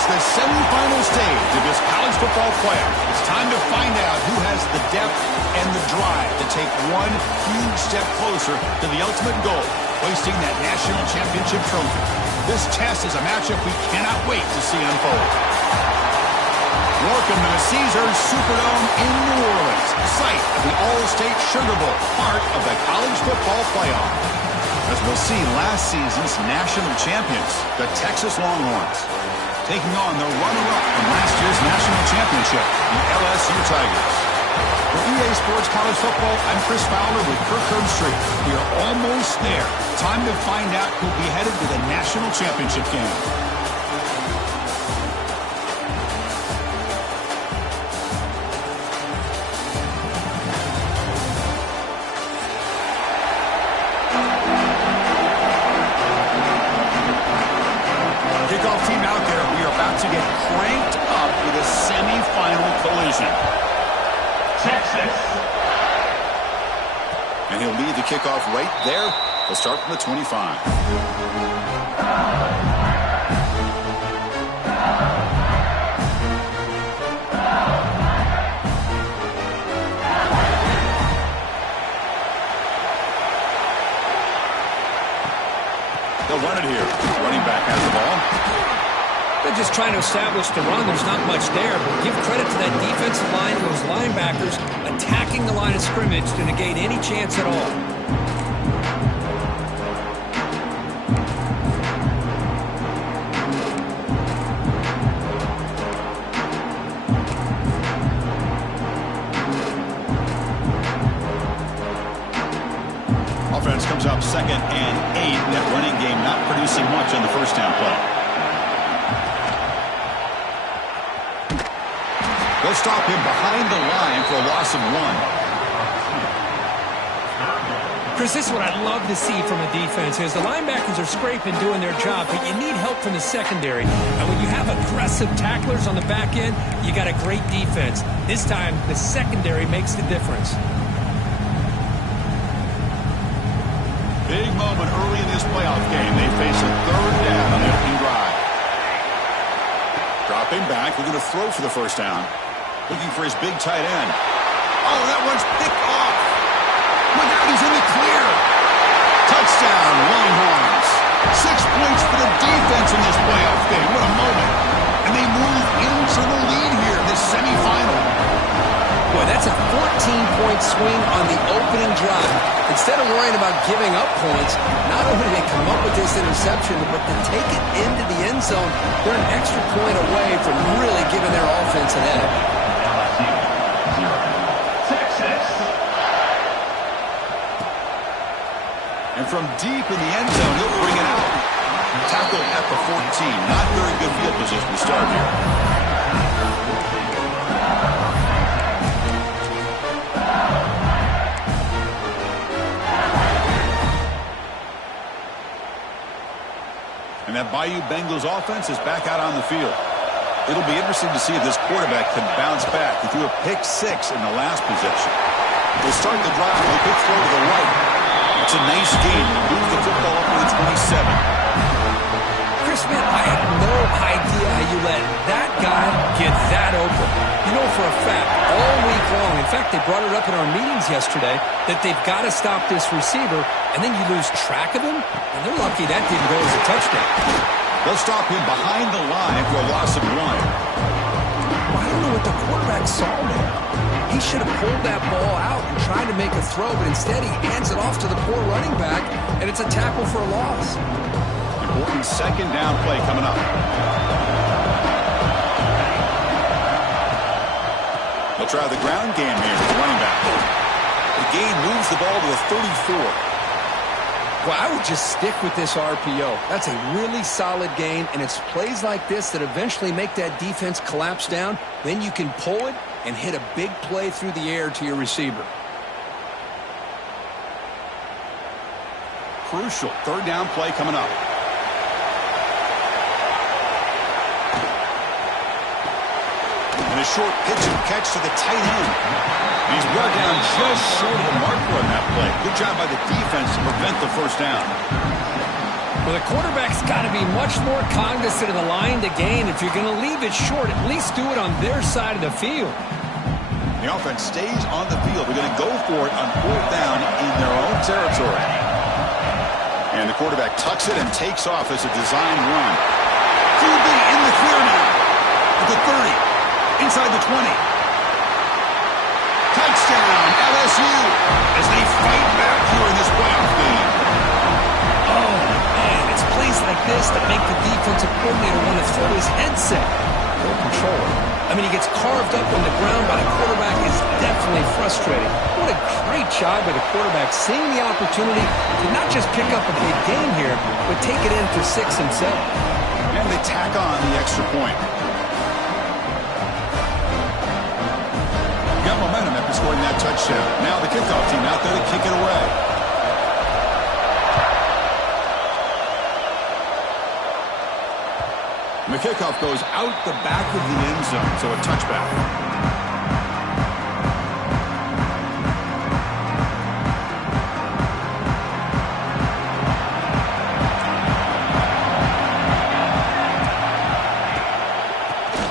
It's the semifinal stage of this college football playoff. It's time to find out who has the depth and the drive to take one huge step closer to the ultimate goal, hoisting that national championship trophy. This test is a matchup we cannot wait to see unfold. Welcome to the Caesars Superdome in New Orleans, site of the All-State Sugar Bowl, part of the college football playoff. As we'll see, last season's national champions, the Texas Longhorns, taking on the runner-up from last year's national championship, the LSU Tigers. For EA Sports College Football, I'm Chris Fowler with Kirk Herbstreit. We are almost there. Time to find out who'll be headed to the national championship game. Kickoff team out there. We are about to get cranked up with a semifinal collision. Texas. And he'll lead the kickoff right there. He'll start from the 25. They'll run it here. Running back has the ball. They're just trying to establish the run. There's not much there, but give credit to that defensive line and those linebackers attacking the line of scrimmage to negate any chance at all. Offense comes up 2nd and 8. That running game not producing much on the first down play. They'll stop him behind the line for a loss of 1. Chris, this is what I'd love to see from a defense is the linebackers are scraping, doing their job, but you need help from the secondary. And when you have aggressive tacklers on the back end, you got a great defense. This time, the secondary makes the difference. Big moment early in this playoff game. They face a 3rd down on the opening drive. Dropping back, looking to throw for the first down. Looking for his big tight end. Oh, that one's picked off. Look out, he's in the clear. Touchdown, Longhorns. 6 points for the defense in this playoff game. What a moment. And they move into the lead here, this semifinal. Boy, that's a 14-point swing on the opening drive. Instead of worrying about giving up points, not only do they come up with this interception, but to take it into the end zone, they're an extra point away from really giving their offense an edge. Texas. And from deep in the end zone, he'll bring it out. Tackled at the 14. Not very good field position to start here. And that Bayou Bengals offense is back out on the field. It'll be interesting to see if this quarterback can bounce back. He threw a pick 6 in the last possession. They'll start the drive with a quick throw to the right. It's a nice gain. He moves the football up to the 27. Chris, man, I had no idea how you let that guy get that open. You know for a fact, all week long, in fact, they brought it up in our meetings yesterday, that they've got to stop this receiver, and then you lose track of him, and they're lucky that didn't go as a touchdown. They'll stop him behind the line for a loss of 1. I don't know what the quarterback saw there. He should have pulled that ball out and tried to make a throw, but instead he hands it off to the poor running back, and it's a tackle for a loss. Important 2nd down play coming up. They'll try the ground game here with the running back. The gain moves the ball to the 34. Well, I would just stick with this RPO. That's a really solid gain, and it's plays like this that eventually make that defense collapse down. Then you can pull it and hit a big play through the air to your receiver. Crucial 3rd down play coming up. And a short pitch and catch to the tight end. He's brought down just short of the marker on that play. Good job by the defense to prevent the first down. Well, the quarterback's got to be much more cognizant of the line to gain. If you're going to leave it short, at least do it on their side of the field. The offense stays on the field. They're going to go for it on 4th down in their own territory. And the quarterback tucks it and takes off as a design run. QB in the clear now. At the 30. Inside the 20. Touchdown, LSU, as they fight back here in this playoff game. Oh, man, it's plays like this that make the defensive coordinator want to throw his headset. No control. I mean, he gets carved up on the ground by the quarterback. Is definitely frustrating. What a great job by the quarterback seeing the opportunity to not just pick up a big game here, but take it in for 6 himself. And they tack on the extra point. Got momentum after scoring that touchdown. Now the kickoff team out there to kick it away. And the kickoff goes out the back of the end zone, so a touchback.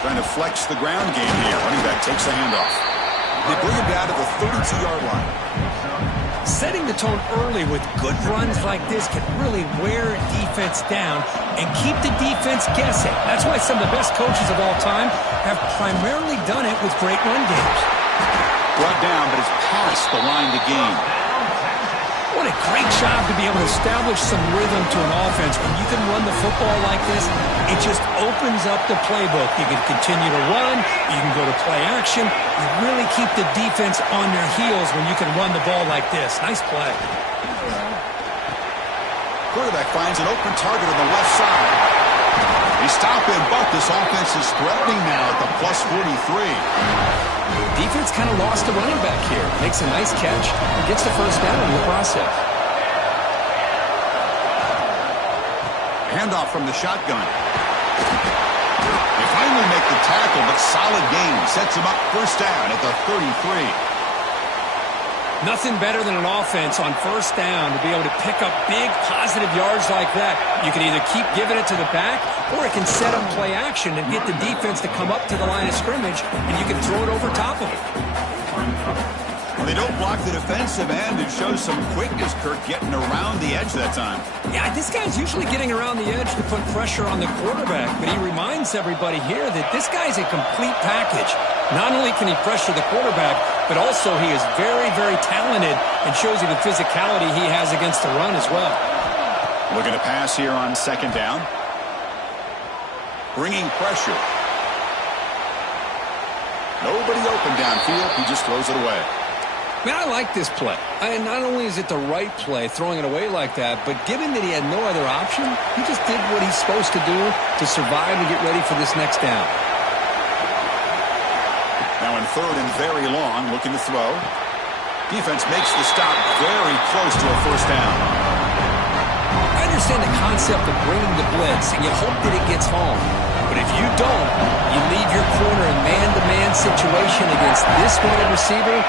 Trying to flex the ground game here. Running back takes the handoff. They bring him down to the 32-yard line. Setting the tone early with good runs like this can really wear defense down and keep the defense guessing. That's why some of the best coaches of all time have primarily done it with great run games. Brought down, but it's past the line to gain. What a great job to be able to establish some rhythm to an offense. When you can run the football like this, it just opens up the playbook. You can continue to run. You can go to play action. You really keep the defense on their heels when you can run the ball like this. Nice play. Quarterback finds an open target on the left side. They stop him, but this offense is threatening now at the plus 43. Defense kind of lost a running back here. Makes a nice catch and gets the first down in the process. Handoff from the shotgun. They finally make the tackle, but solid gain. Sets him up first down at the 33. Nothing better than an offense on first down to be able to pick up big positive yards like that. You can either keep giving it to the back, or it can set up play action and get the defense to come up to the line of scrimmage, and you can throw it over top of it. Well, they don't block the defensive end. It shows some quickness, Kirk, getting around the edge that time. Yeah, this guy's usually getting around the edge to put pressure on the quarterback, but he reminds everybody here that this guy's a complete package. Not only can he pressure the quarterback, but also he is very, very talented and shows you the physicality he has against the run as well. Looking to pass here on second down. Bringing pressure. Nobody open downfield. He just throws it away. Man, I like this play. And not only is it the right play, throwing it away like that, but given that he had no other option, he just did what he's supposed to do to survive and get ready for this next down. Now in third and very long, looking to throw. Defense makes the stop very close to a first down. I understand the concept of bringing the blitz, and you hope that it gets home. But if you don't, you leave your corner in man-to-man situation against this wide receiver.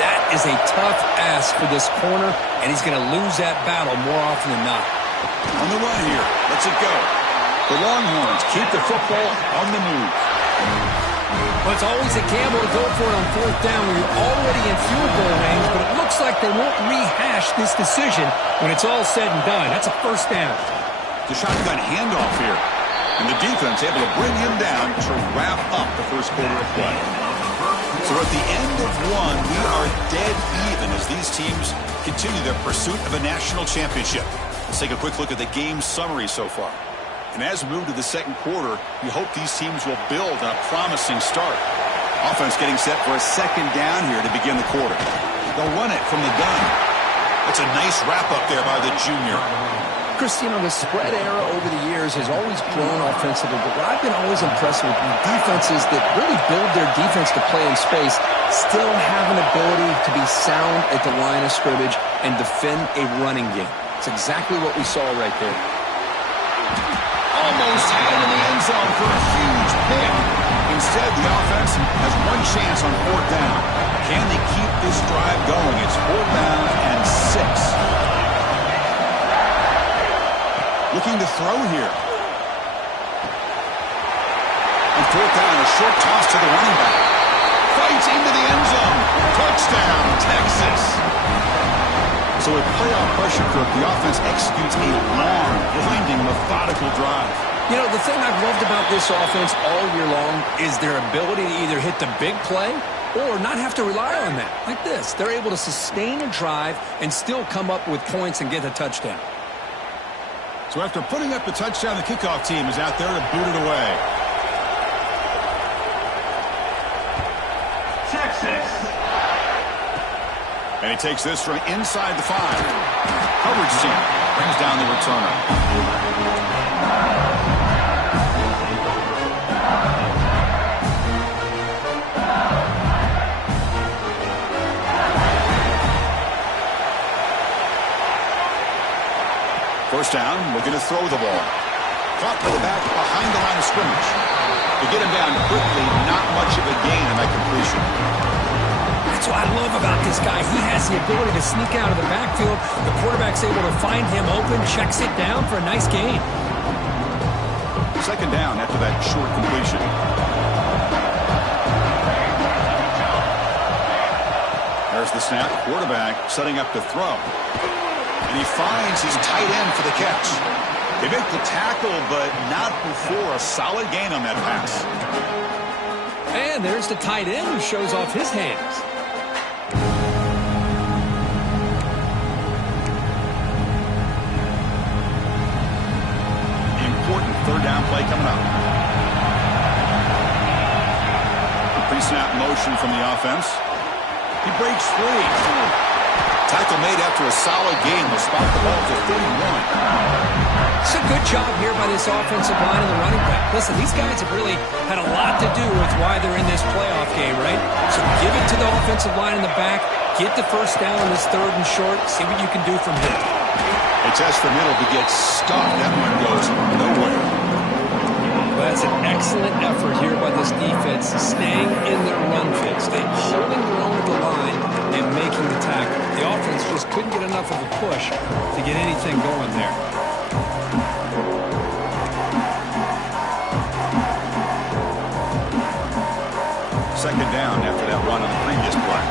That is a tough ask for this corner, and he's going to lose that battle more often than not. On the run here. Let's it go. The Longhorns keep the football on the move. Well, it's always a gamble to go for it on fourth down when you're already in field goal range, but it looks like they won't rehash this decision when it's all said and done. That's a first down. The shotgun handoff here. And the defense able to bring him down to wrap up the first quarter of play. So at the end of one, we are dead even as these teams continue their pursuit of a national championship. Let's take a quick look at the game summary so far. And as we move to the second quarter, we hope these teams will build on a promising start. Offense getting set for a second down here to begin the quarter. They'll run it from the gun. That's a nice wrap-up there by the junior. Chris, the spread era over the years has always grown offensively, but what I've been always impressed with defenses that really build their defense to play in space still have an ability to be sound at the line of scrimmage and defend a running game. It's exactly what we saw right there. Almost had him in the end zone for a huge pick. Instead, the offense has one chance on fourth down. Can they keep this drive going? It's fourth down and 6. Looking to throw here. On fourth down, a short toss to the running back. Fights into the end zone. Touchdown, Texas. So with playoff pressure, Kirk, the offense executes a long, winding, methodical drive. You know, the thing I've loved about this offense all year long is their ability to either hit the big play or not have to rely on that. Like this, they're able to sustain a drive and still come up with points and get a touchdown. So after putting up the touchdown, the kickoff team is out there to boot it away. Texas. And he takes this from inside the 5. Coverage team brings down the returner. First down, looking to throw the ball. Caught by the back behind the line of scrimmage. To get him down quickly, not much of a gain on that completion. That's what I love about this guy. He has the ability to sneak out of the backfield. The quarterback's able to find him open, checks it down for a nice gain. Second down after that short completion. There's the snap. Quarterback setting up to throw. And he finds his tight end for the catch. They make the tackle, but not before a solid gain on that pass. And there's the tight end who shows off his hands. Important third down play coming up. Pre-snap motion from the offense. He breaks free. Tackle made after a solid gain. Will spot the ball to 31. It's a good job here by this offensive line and the running back. Listen, these guys have really had a lot to do with why they're in this playoff game, right? So give it to the offensive line in the back. Get the first down on this third and short. See what you can do from here. A test for middle to get stuffed. That one goes nowhere. Well, that's an excellent effort here by this defense, staying in their run fix. They're holding their own at the line and making the tackle. The offense just couldn't get enough of a push to get anything going there. Second down after that run on the previous play.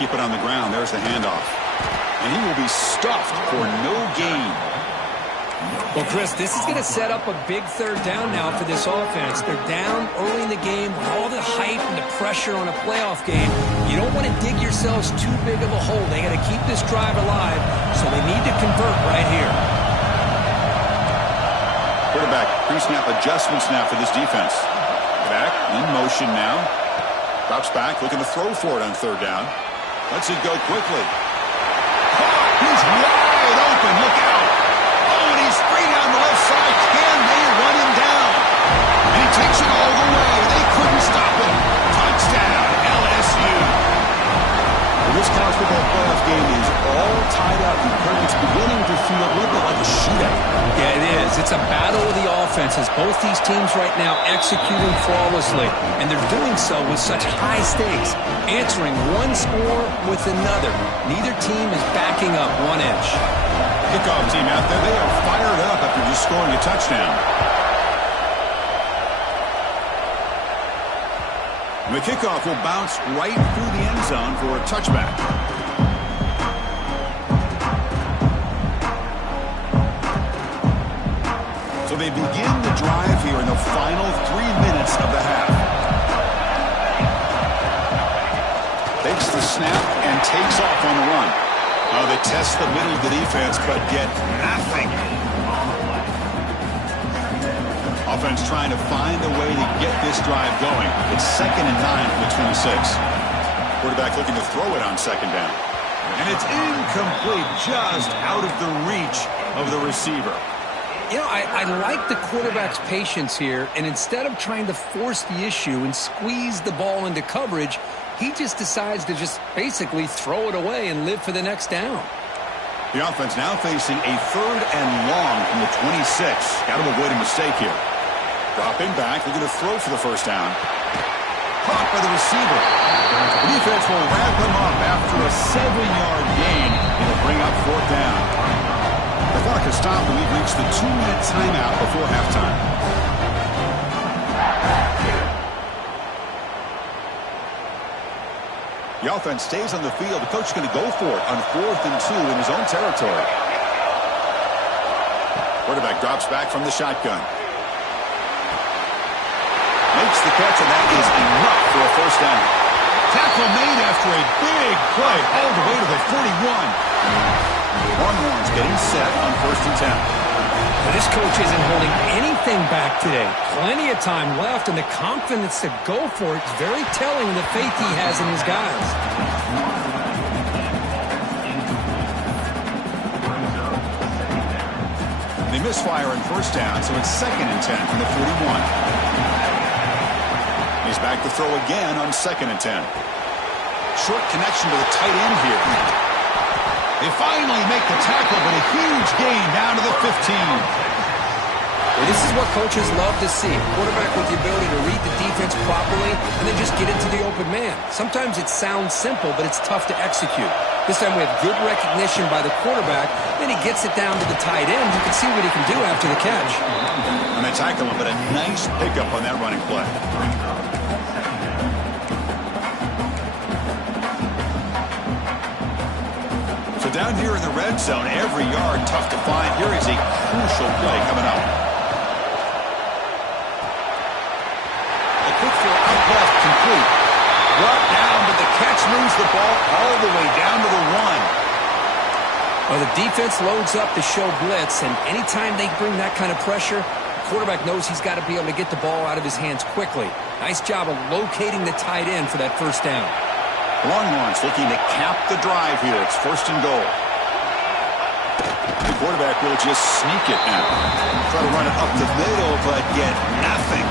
Keep it on the ground. There's the handoff. And he will be stuffed for no gain. Well, Chris, this is going to set up a big third down now for this offense. They're down early in the game with all the hype and the pressure on a playoff game. You don't want to dig yourselves too big of a hole. They got to keep this drive alive, so they need to convert right here. Quarterback pre-snap adjustments now for this defense. Back in motion now. Drops back, looking to throw for it on third down. Lets it go quickly. He's wide open. Look out. Oh, and he's free down the left side. Can they run him down? And he takes it all the way. They couldn't stop him. Touchdown, LSU. This college football playoff game is all tied up. It's beginning to feel a little bit like a shootout. Yeah, it is. It's a battle of the offenses. Both these teams right now executing flawlessly, and they're doing so with such high stakes, answering one score with another. Neither team is backing up one inch. Kickoff team out there, they are fired up after just scoring a touchdown. And the kickoff will bounce right through the end zone for a touchback. So they begin the drive here in the final 3 minutes of the half. Takes the snap and takes off on the run. They test the middle of the defense, but get nothing. Offense trying to find a way to get this drive going. It's 2nd and 9 from the 26. Quarterback looking to throw it on second down. And it's incomplete, just out of the reach of the receiver. You know, I like the quarterback's patience here, and instead of trying to force the issue and squeeze the ball into coverage, he just decides to just basically throw it away and live for the next down. The offense now facing a 3rd and long from the 26. Got to avoid a mistake here. Dropping back, looking to throw for the first down. caught by the receiver. The defense will wrap him up after a 7-yard gain. It'll bring up 4th down. The clock has stopped, and we've reached the 2-minute timeout before halftime. The offense stays on the field. The coach is going to go for it on 4th and 2 in his own territory. Quarterback drops back from the shotgun. Makes the catch, and that is enough for a 1st down. Tackle made after a big play all the way to the 41. Longhorns getting set on 1st and 10. Well, this coach isn't holding anything back today. Plenty of time left, and the confidence to go for it is very telling of the faith he has in his guys. They misfire on 1st down, so it's 2nd and 10 from the 41. He's back to throw again on 2nd and 10. Short connection to the tight end here. They finally make the tackle, but a huge gain down to the 15. Well, this is what coaches love to see. A quarterback with the ability to read the defense properly and then just get into the open man. Sometimes it sounds simple, but it's tough to execute. This time we have good recognition by the quarterback. Then he gets it down to the tight end. You can see what he can do after the catch. And they tackle him, but a nice pickup on that running play. So down here in the red zone, every yard tough to find. Here is a crucial play coming up. A quick throw out left, complete. Brought down, but the catch moves the ball all the way down to the 1. Well, the defense loads up to show blitz, and anytime they bring that kind of pressure, the quarterback knows he's got to be able to get the ball out of his hands quickly. Nice job of locating the tight end for that 1st down. Longhorns looking to cap the drive here. It's 1st and goal. The quarterback will just sneak it now. Try to run it up the middle, but get nothing.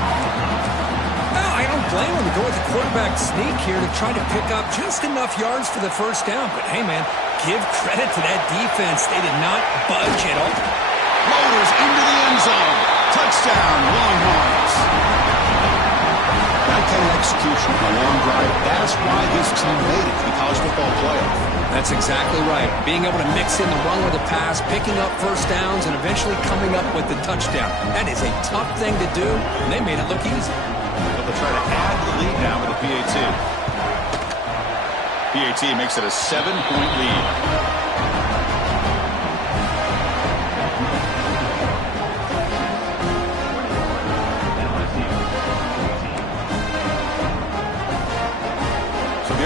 Well, I don't blame him to go with the quarterback sneak here to try to pick up just enough yards for the 1st down. But, hey, man, give credit to that defense. They did not budge at all. Motors into the end zone. Touchdown, Longhorns. That kind of execution on a long drive, that's why this team made it to the college football playoff. That's exactly right. Being able to mix in the run or the pass, picking up 1st downs, and eventually coming up with the touchdown. That is a tough thing to do, and they made it look easy. They'll try to add to the lead now with a PAT. PAT makes it a 7-point lead.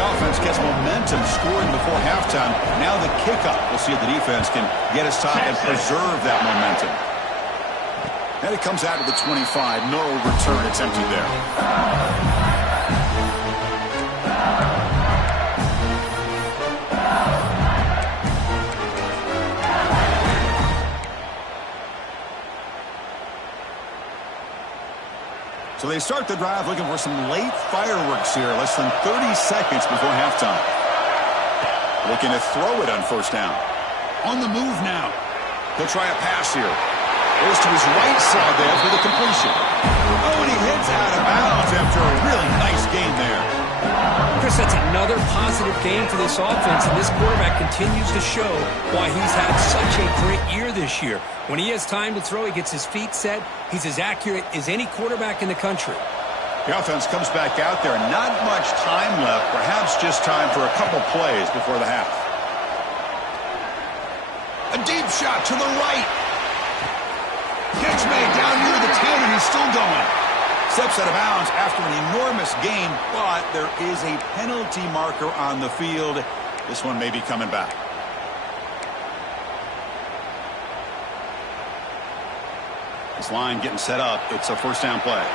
Offense gets momentum scoring before halftime. Now the kickoff. We'll see if the defense can get a stop and preserve that momentum. And it comes out to the 25. No return attempted there. So they start the drive looking for some late fireworks here, less than 30 seconds before halftime. Looking to throw it on 1st down. On the move now. He'll try a pass here. Goes to his right side there for the completion. Oh, and he hits out of bounds after a really nice game there. Chris, that's another positive game for this offense, and this quarterback continues to show why he's had such a great year this year. When he has time to throw, he gets his feet set. He's as accurate as any quarterback in the country. The offense comes back out there. Not much time left. Perhaps just time for a couple plays before the half. A deep shot to the right. Catch made down near the 10, and he's still going. Steps out of bounds after an enormous gain, but there is a penalty marker on the field. This one may be coming back. This line getting set up. It's a 1st down play.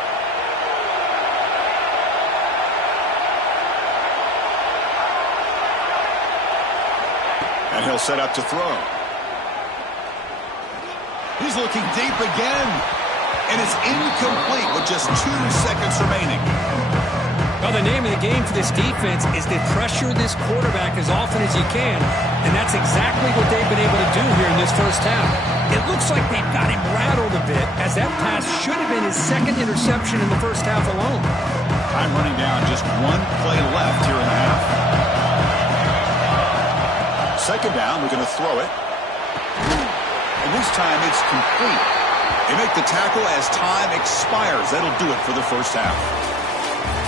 And he'll set up to throw. He's looking deep again. And it's incomplete with just 2 seconds remaining. Well, the name of the game for this defense is to pressure this quarterback as often as you can, and that's exactly what they've been able to do here in this 1st half. It looks like they've got him rattled a bit, as that pass should have been his 2nd interception in the 1st half alone. Time running down, just one play left here in the half. Second down, we're going to throw it. And this time it's complete. They make the tackle as time expires. That'll do it for the first half.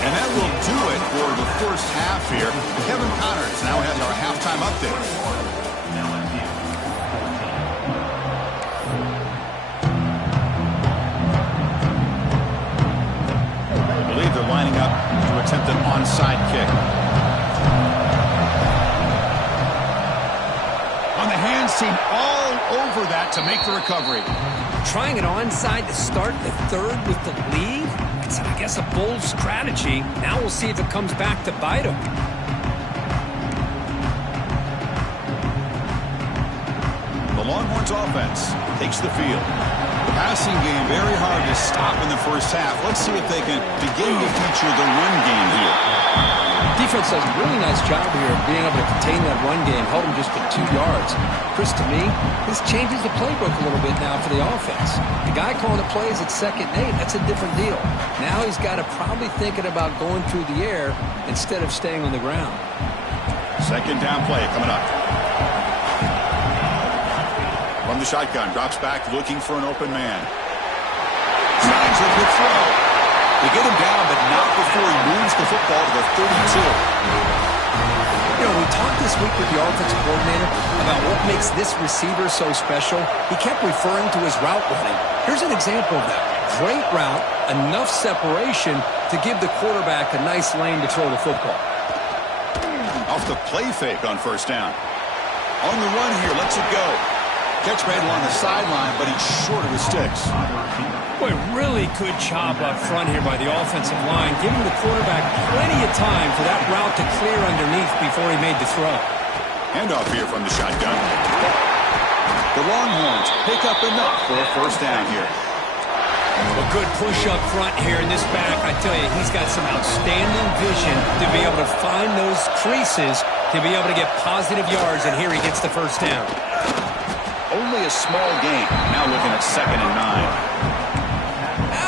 And that will do it for the first half here. Kevin Connors now has our halftime update. I believe they're lining up to attempt an onside kick. On the hands team all over that to make the recovery. Trying it onside to start the third with the lead? It's, I guess, a bold strategy. Now we'll see if it comes back to bite them. The Longhorns offense takes the field. The passing game very hard to stop in the first half. Let's see if they can begin to feature the run game here. Defense does a really nice job here of being able to contain that run game, held them just at 2 yards. Chris, to me, this changes the playbook a little bit now for the offense. The guy calling the plays at 2nd and 8, that's a different deal. Now he's got to probably thinking about going through the air instead of staying on the ground. Second down play coming up. From the shotgun, drops back looking for an open man. Tries a good throw. They get him down, but not before he moves the football to the 32. You know, we talked this week with the offensive coordinator about what makes this receiver so special. He kept referring to his route running. Here's an example of that. Great route, enough separation to give the quarterback a nice lane to throw the football. Off the play fake on first down. On the run here, lets it go. Catch made along the sideline, but he's short of his sticks. Boy, really good job up front here by the offensive line, giving the quarterback plenty of time for that route to clear underneath before he made the throw. Handoff here from the shotgun. The Longhorns pick up enough for a first down here. A good push up front here in this back. I tell you, he's got some outstanding vision to be able to find those creases, to be able to get positive yards, and here he gets the first down. Only a small gain. Now looking at 2nd and 9.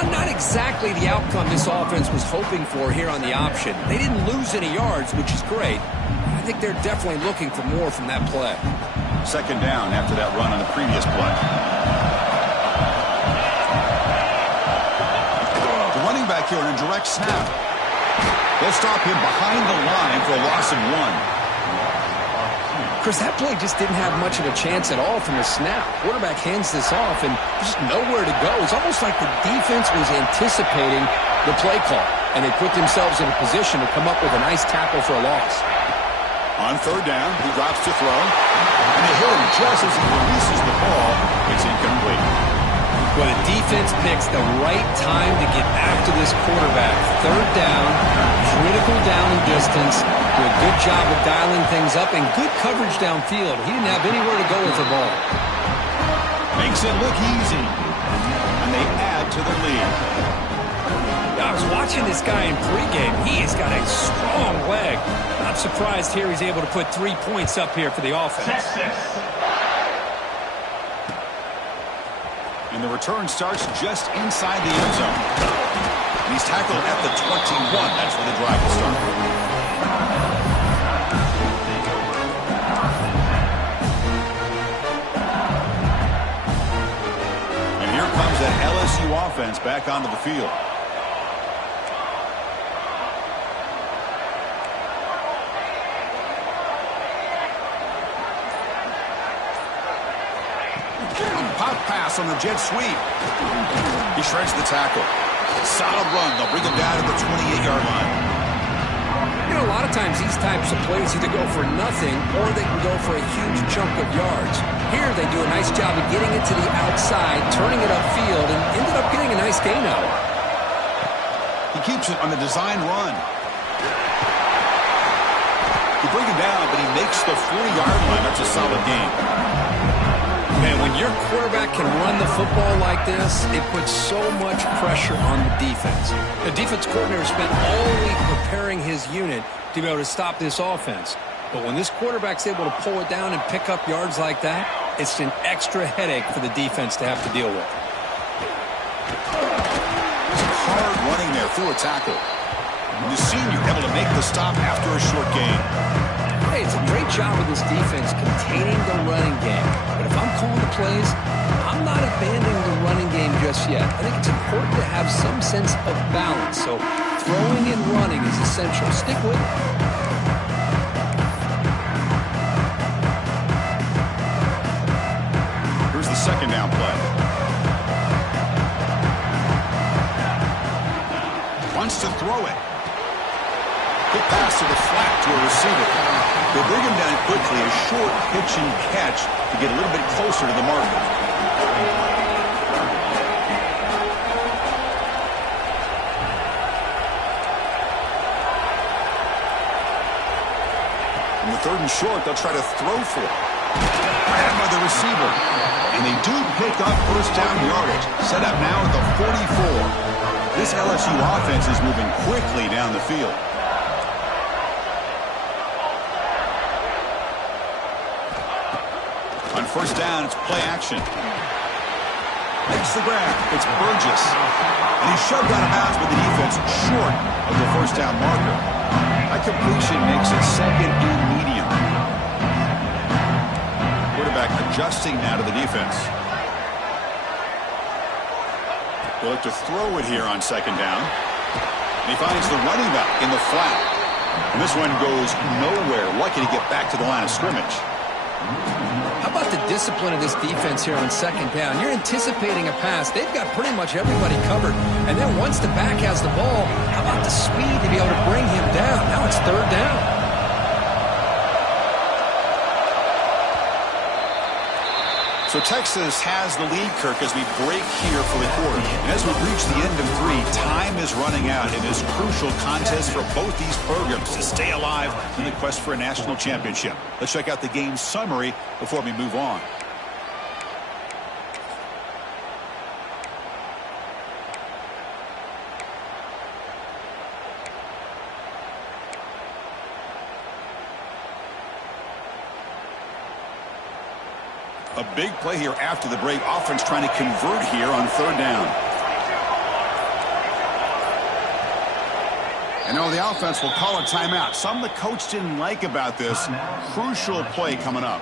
Not exactly the outcome this offense was hoping for here on the option. They didn't lose any yards, which is great. I think they're definitely looking for more from that play. Second down after that run on the previous play. The running back here in a direct snap. They'll stop him behind the line for a loss of 1. Chris, that play just didn't have much of a chance at all from the snap. Quarterback hands this off, and there's just nowhere to go. It's almost like the defense was anticipating the play call, and they put themselves in a position to come up with a nice tackle for a loss. On third down, he drops to throw, and they hit him just as he releases the ball. It's incomplete. Well, the defense picks the right time to get after this quarterback. Third down, critical down and distance. Do a good job of dialing things up and good coverage downfield. He didn't have anywhere to go with the ball. Makes it look easy. And they add to the lead. I was watching this guy in pregame. He has got a strong leg. Not surprised here he's able to put 3 points up here for the offense. And the return starts just inside the end zone. And he's tackled at the 21. That's where the drive will start. That LSU offense back onto the field. A pop pass on the jet sweep. He shreds the tackle. Solid run. They'll bring him down to the 28-yard line. You know, a lot of times these types of plays either go for nothing or they can go for a huge chunk of yards. Here they do a nice job of getting it to the outside, turning it upfield, and ended up getting a nice gain out of it. He keeps it on the design run. You bring him down, but he makes the 40-yard line. That's a solid gain. Man, when your quarterback can run the football like this, it puts so much pressure on the defense. The defense coordinator spent all week preparing his unit to be able to stop this offense. But when this quarterback's able to pull it down and pick up yards like that, it's an extra headache for the defense to have to deal with. Hard running there through a tackle. And the senior able to make the stop after a short gain. Hey, it's a great job with this defense containing the running game. But if I'm calling the plays, I'm not abandoning the running game just yet. I think it's important to have some sense of balance. So throwing and running is essential. Stick with it. Here's the second down play. Wants to throw it. Good pass to the flat to a receiver. They'll bring him down quickly. A short pitch and catch to get a little bit closer to the marker. On the third and short, they'll try to throw for it. Grabbed by the receiver. And they do pick up first down yardage. Set up now at the 44. This LSU offense is moving quickly down the field. On first down, it's play action. Makes the grab. It's Burgess. And he's shoved out of bounds with the defense short of the first down marker. That completion makes it second and medium. Quarterback adjusting now to the defense. They'll look to throw it here on second down. And he finds the running back in the flat. And this one goes nowhere. Lucky to get back to the line of scrimmage. How about the discipline of this defense here on second down? You're anticipating a pass. They've got pretty much everybody covered. And then once the back has the ball, how about the speed to be able to bring him down? Now it's third down. So Texas has the lead, Kirk, as we break here for the quarter. And as we reach the end of 3, time is running out in this crucial contest for both these programs to stay alive in the quest for a national championship. Let's check out the game summary before we move on. A big play here after the break. Offense trying to convert here on third down. And now the offense will call a timeout. Something the coach didn't like about this. Crucial play coming up.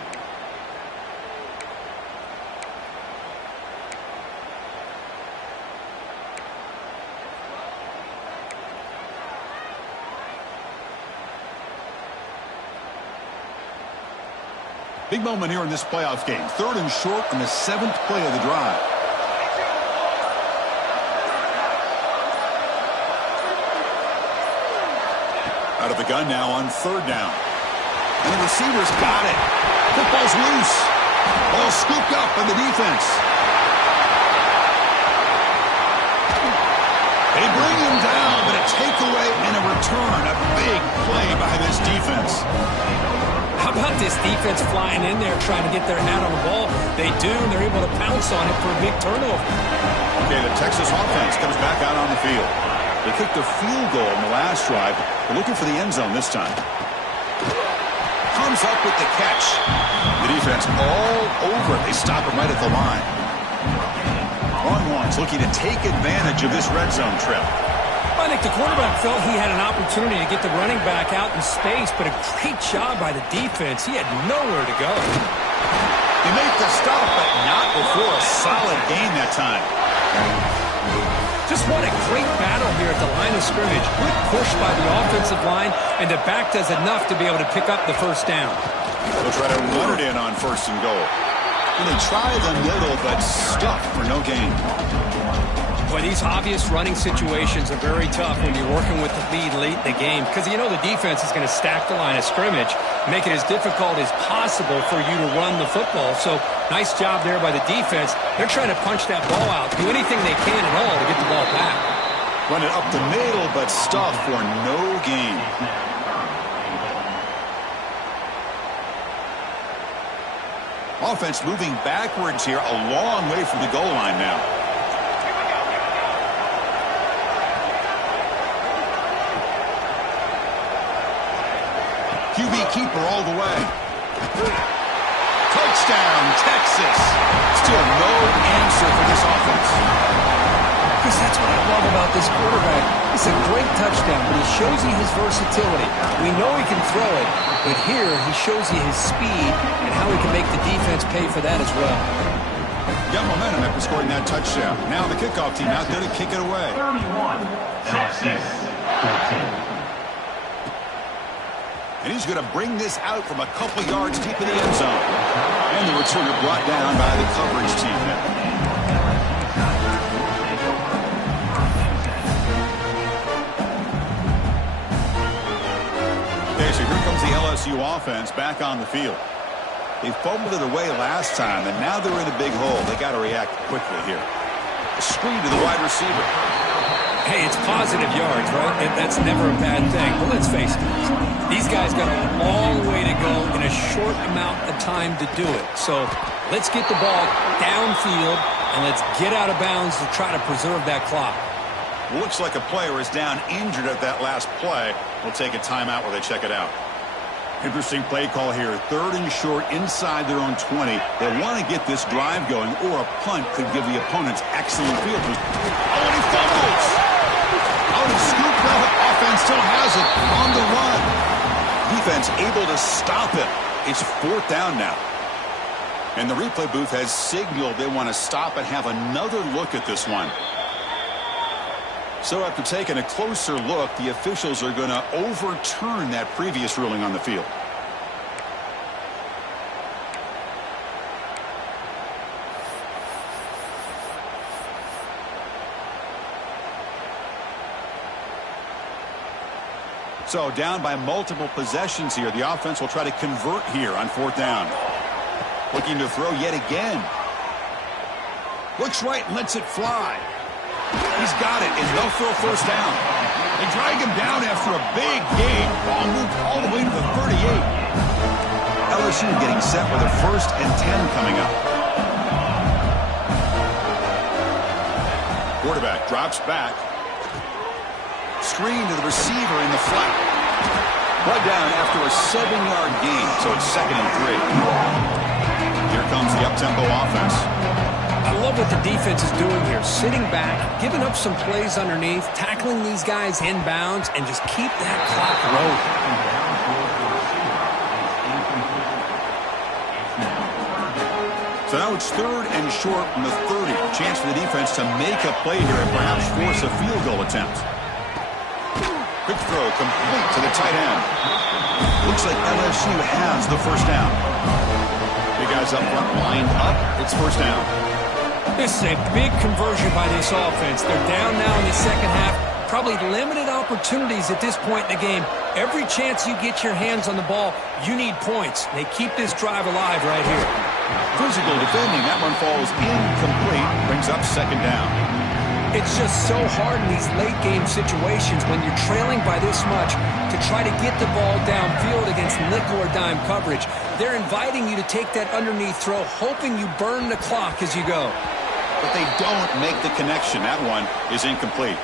Big moment here in this playoff game. Third and short on the 7th play of the drive. Out of the gun now on third down. And the receiver's got it. Football's loose. Ball scooped up by the defense. They bring him down, but a takeaway and a return. A big play by this defense. How about this defense flying in there trying to get their hat on the ball? They do, and they're able to pounce on it for a big turnover. Okay, the Texas offense comes back out on the field. They kicked a field goal in the last drive. They're looking for the end zone this time. Comes up with the catch. The defense all over it. They stop him right at the line. Longhorns looking to take advantage of this red zone trip. I think the quarterback felt he had an opportunity to get the running back out in space, but a great job by the defense. He had nowhere to go. They make the stop, but not before a solid gain that time. Just what a great battle here at the line of scrimmage. Good push by the offensive line, and the back does enough to be able to pick up the first down. They'll try to run it in on first and goal. And they try the middle, but stuck for no gain. Boy, these obvious running situations are very tough when you're working with the lead late in the game, because you know the defense is going to stack the line of scrimmage, make it as difficult as possible for you to run the football. So nice job there by the defense. They're trying to punch that ball out, do anything they can at all to get the ball back. Run it up the middle, but stuffed for no gain. Offense moving backwards here, a long way from the goal line now. QB keeper all the way. Touchdown, Texas. Still no answer for this offense. Because that's what I love about this quarterback. It's a great touchdown, but he shows you his versatility. We know he can throw it, but here he shows you his speed and how he can make the defense pay for that as well. Got momentum after scoring that touchdown. Now the kickoff team out there to kick it away. 31, Texas 14. And he's going to bring this out from a couple yards deep in the end zone. And the returner brought down by the coverage team there. Okay, so here comes the LSU offense back on the field. They fumbled it away last time, and now they're in a big hole. They got to react quickly here. A screen to the wide receiver. Hey, it's positive yards, right? And that's never a bad thing. But let's face it, these guys got a long way to go in a short amount of time to do it. So let's get the ball downfield, and let's get out of bounds to try to preserve that clock. Looks like a player is down injured at that last play. We'll take a timeout while they check it out. Interesting play call here. 3rd and short inside their own 20. They want to get this drive going, or a punt could give the opponents excellent field position. Oh, and he fumbles! Out of scoop, now the offense still has it on the run. Defense able to stop it. It's 4th down now. And the replay booth has signaled they want to stop and have another look at this one. So after taking a closer look, the officials are going to overturn that previous ruling on the field. So down by multiple possessions here. The offense will try to convert here on 4th down. Looking to throw yet again. Looks right and lets it fly. He's got it, and they'll throw 1st down. They drag him down after a big gain. Ball moved all the way to the 38. LSU getting set with a 1st and 10 coming up. Quarterback drops back. Screen to the receiver in the flat. Brought down after a 7-yard gain, so it's 2nd and 3. Here comes the up-tempo offense. I love what the defense is doing here. Sitting back, giving up some plays underneath, tackling these guys inbounds, and just keep that clock rolling. So now it's 3rd and short from the 30. Chance for the defense to make a play here and perhaps force a field goal attempt. Quick throw complete to the tight end. Looks like LSU has the 1st down. Big guys up front lined up. It's 1st down. This is a big conversion by this offense. They're down now in the second half. Probably limited opportunities at this point in the game. Every chance you get your hands on the ball, you need points. They keep this drive alive right here. Physical defending. That one falls incomplete. Brings up 2nd down. It's just so hard in these late-game situations when you're trailing by this much to try to get the ball downfield against nickel or dime coverage. They're inviting you to take that underneath throw, hoping you burn the clock as you go. But they don't make the connection. That one is incomplete.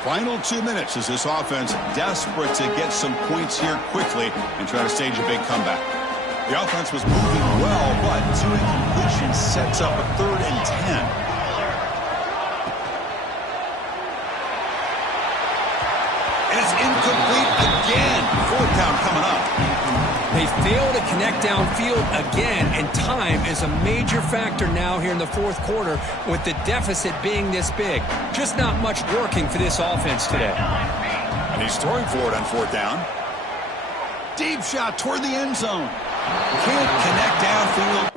Final 2 minutes as this offense desperate to get some points here quickly and try to stage a big comeback. The offense was moving well, but 2 incompletions sets up a 3rd and 10. And it's incomplete again. 4th down coming up. They fail to connect downfield again, and time is a major factor now here in the 4th quarter with the deficit being this big. Just not much working for this offense today. And he's throwing for it on 4th down. Deep shot toward the end zone. Can't connect downfield.